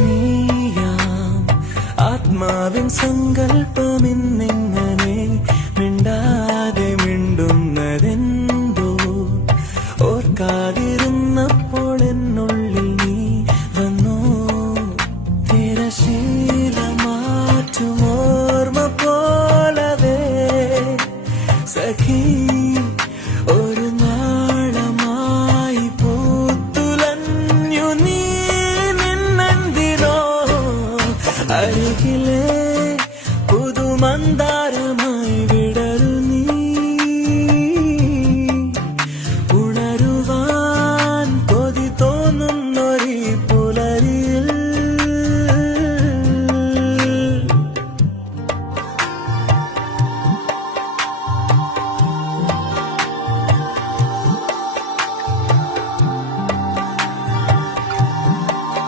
നീയാം ആത്മാവിൻ സങ്കല്പമിന്നെങ്ങനെ മിണ്ടാതെ മിണ്ടുന്നതെന്തോ ഓർക്കാതിരുന്നപ്പോൾ എന്നുള്ളിൽ നീ വന്നു തിരശീല മാറ്റുമോർമ്മ പോലവേ സഖി ഒരു നാളമായി പൂത്തുലഞ്ഞു നീ നിന്നെന്തിനോ അരികിലെ പുതുമന്ദ